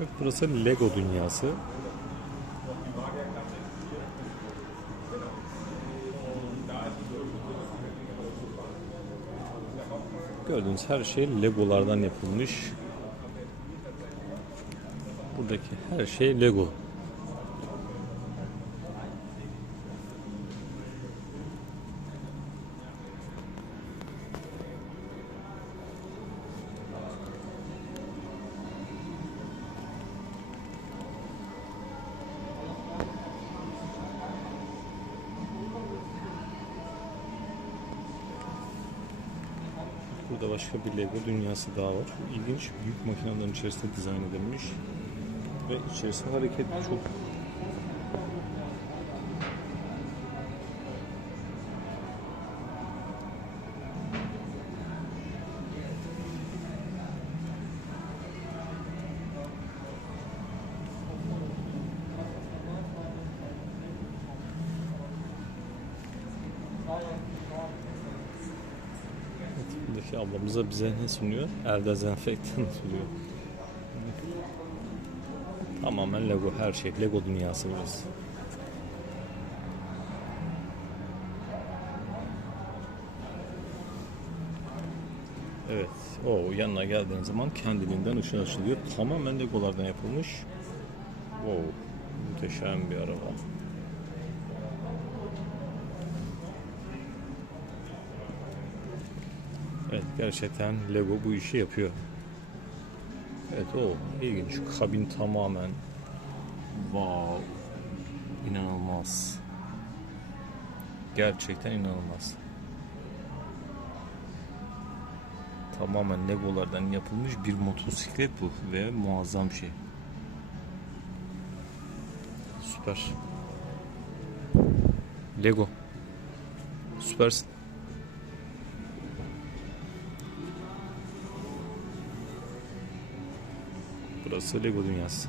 Evet, burası Lego dünyası. Gördüğünüz her şey Legolardan yapılmış. Buradaki her şey Lego. Burada başka bir Lego dünyası daha var. İlginç büyük makinelerin içerisinde dizayn edilmiş. Ve içerisi hareketli çok Buradaki ablamıza bize ne sunuyor? El dezenfektan sunuyor. Tamamen Lego her şey. Lego dünyası burası. Evet. O yanına geldiğin zaman kendiliğinden ışın açılıyor. Tamamen Legolardan yapılmış. Wow. Muhteşem bir araba. Evet gerçekten Lego bu işi yapıyor. Evet o ilginç. Kabin tamamen wow inanılmaz. Gerçekten inanılmaz. Tamamen Legolardan yapılmış bir motosiklet bu ve muazzam şey. Süper. Lego. Süpersin. Burası Lego dünyası.